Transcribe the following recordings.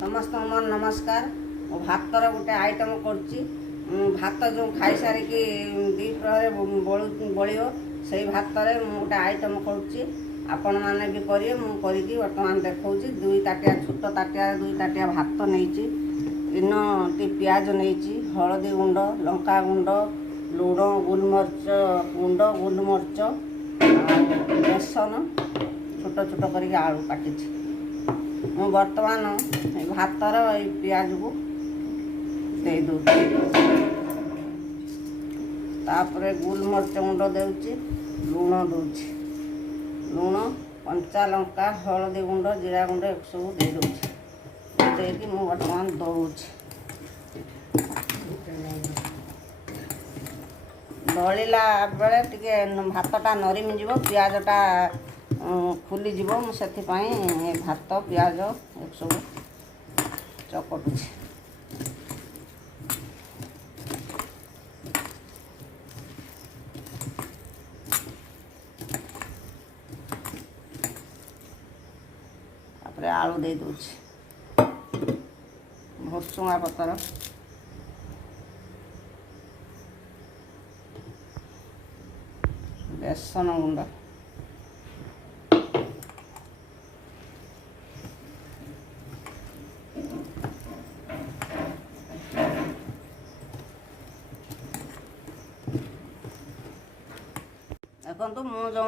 समस्त मोर नमस्कार। मो भातर गोटे आइटम करुच्ची भात जो खाई सारिकी द्विप्रहर बड़ो से भात गोटे आइटम करुच्ची आपण मैंने भी करेंगे मुझे बर्तमान देखा दुई ताटिया छोट ताटिया दुई ताटिया भात नहीं इन टी पियाज नहीं हलदी गुंड लंका गुंड लुण गोलमरीच गुंड गोलमरीच बेसन छोट छोट कर आलू काटी मु बर्तमान भातर पियाज को दे तापर गोलमरीच गुंड दूची लुण दूची लुण कंचा लंका हलदी गुंड जीरा गुंड सब दे देकी मु बर्तमान दौची दलिला बेले टिके भातटा नरमी जीव पियाजटा फुली जीव मुझे भात पियाज सब चकटुची आलू दे दूची भुसुंगा पतर बेसन गुंड देखो मु जो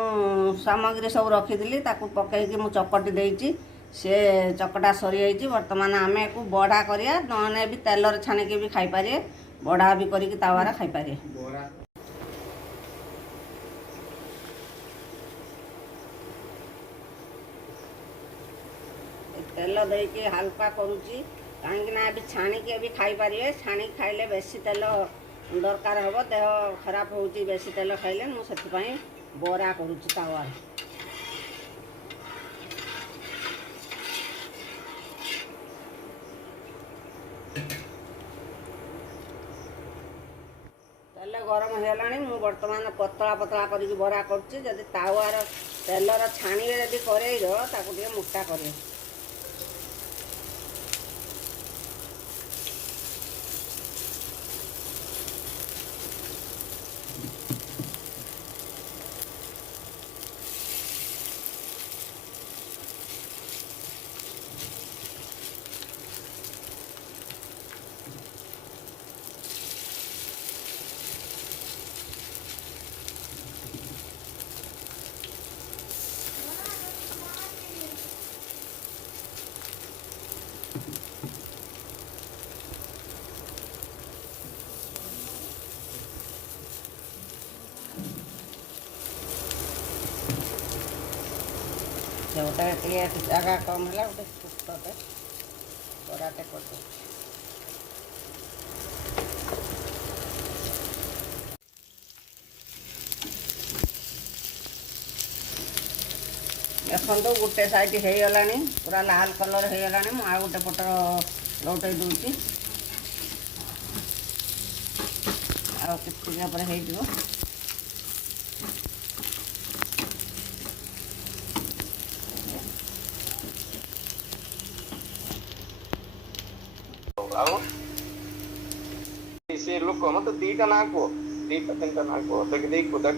सामग्री सब रखी ताकू पकईकि मु चकटी देती से चकटा सरी जाइए। बर्तमान आम को बड़ा करिया नने भी तेलर छाणिकी भी खाई पारे बड़ा भी करके तावारा खाई पारे। तेल देके हल्का करुच्ची कहीं छाणिकी भी खाई पारे छाणिकी खाइले बेसी तेल दरकार हम देह खराब हो बेसी तेल खाइले मुझे बरा करुच्ची तावा तेल गरम होगा मु बर्तमान पतला पतला करके बरा करुच्ची जदि तावार तेलर छाणी जदि करेर ताको टे मोटा कर गोटे जगह कम है गोटे छुटते बराटे कर देखो गोटे साइड हो गला पूरा लाल कलर हो गला आ गोटे पटर लौटे दूसरी हो से लोक मत दीटा ना को दीटा तीनटा ना को